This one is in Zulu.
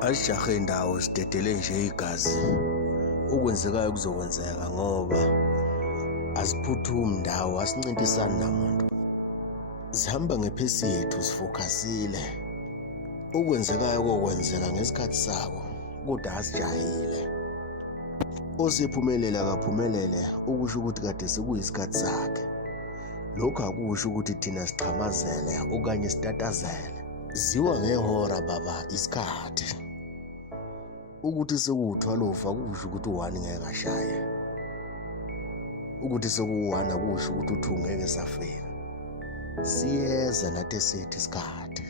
Asijahe indawo sidedele nje igazi. Okwenzekayo kuzokwenzeka ngoba asiphuthumi ndawo, asincintisani namuntu. Sihamba ngephesi yethu sifocusile. Okwenzekayo kokwenzeka ngesikhathi sako, kodwa asijahile. Osephumelela akaphumelele ukusho ukuthi kade sekuyisikhathi sakhe. Lokhu akusho ukuthi thina siqhamazele okanye sitatazele. Ziwa ngehora baba isikhathi. Ukuthi sekuwuthwalofa akusho ukuthi u-1 ngeke ashaye. Ukuthi sekuwu-1 akusho ukuthi u-2 ngeke safika. Siyeza nathi sethu isikhathi.